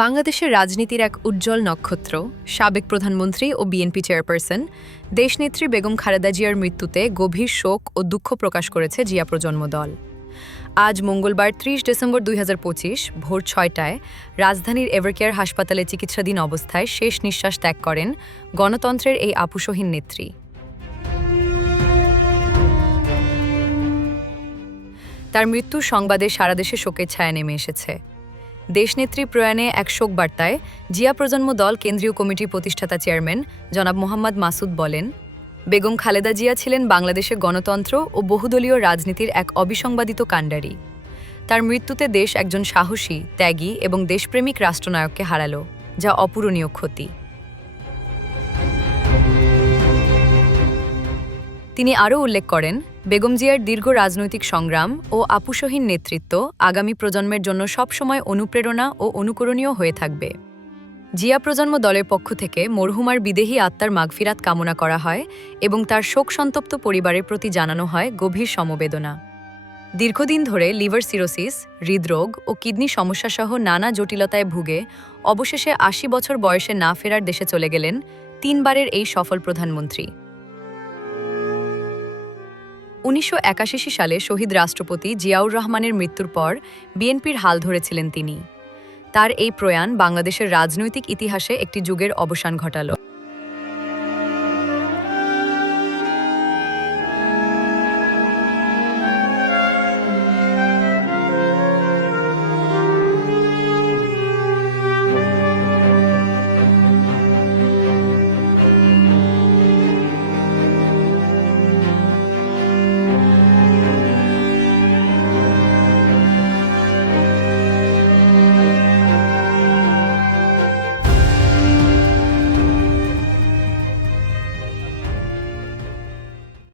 বাংলাদেশের রাজনীতির এক উজ্জ্বল নক্ষত্র, সাবেক প্রধানমন্ত্রী ও বিএনপি চেয়ারপারসন দেশনেত্রী বেগম খালেদা জিয়ার মৃত্যুতে গভীর শোক ও দুঃখ প্রকাশ করেছে জিয়া প্রজন্ম দল। আজ মঙ্গলবার ৩০ ডিসেম্বর ২০২৫ ভোর ৬টায় রাজধানীর এভারকেয়ার হাসপাতালে চিকিৎসাধীন অবস্থায় শেষ নিঃশ্বাস ত্যাগ করেন গণতন্ত্রের এই আপুসহীন নেত্রী। তার মৃত্যুর সংবাদে সারা দেশে শোকের ছায়া নেমে এসেছে। দেশনেত্রী প্রয়াণে এক শোক বার্তায় জিয়া প্রজন্ম দল কেন্দ্রীয় কমিটির প্রতিষ্ঠাতা চেয়ারম্যান জনাব মোহাম্মদ মাসুদ বলেন, বেগম খালেদা জিয়া ছিলেন বাংলাদেশের গণতন্ত্র ও বহুদলীয় রাজনীতির এক অবিসংবাদিত কাণ্ডারি। তার মৃত্যুতে দেশ একজন সাহসী, ত্যাগী এবং দেশপ্রেমিক রাষ্ট্রনায়ককে হারালো, যা অপূরণীয় ক্ষতি। তিনি আরও উল্লেখ করেন, বেগম জিয়ার দীর্ঘ রাজনৈতিক সংগ্রাম ও আপুসহীন নেতৃত্ব আগামী প্রজন্মের জন্য সবসময় অনুপ্রেরণা ও অনুকরণীয় হয়ে থাকবে। জিয়া প্রজন্ম দলের পক্ষ থেকে মরহুমার বিদেহী আত্মার মাগফিরাত কামনা করা হয় এবং তার শোকসন্তপ্ত পরিবারের প্রতি জানানো হয় গভীর সমবেদনা। দীর্ঘদিন ধরে লিভার সিরোসিস, হৃদরোগ ও কিডনি সমস্যাসহ নানা জটিলতায় ভুগে অবশেষে ৮০ বছর বয়সে না ফেরার দেশে চলে গেলেন তিনবারের এই সফল প্রধানমন্ত্রী। ১৯৮১ সালে শহীদ রাষ্ট্রপতি জিয়াউর রহমানের মৃত্যুর পর বিএনপির হাল ধরেছিলেন তিনি। তার এই প্রয়াণ বাংলাদেশের রাজনৈতিক ইতিহাসে একটি যুগের অবসান ঘটাল।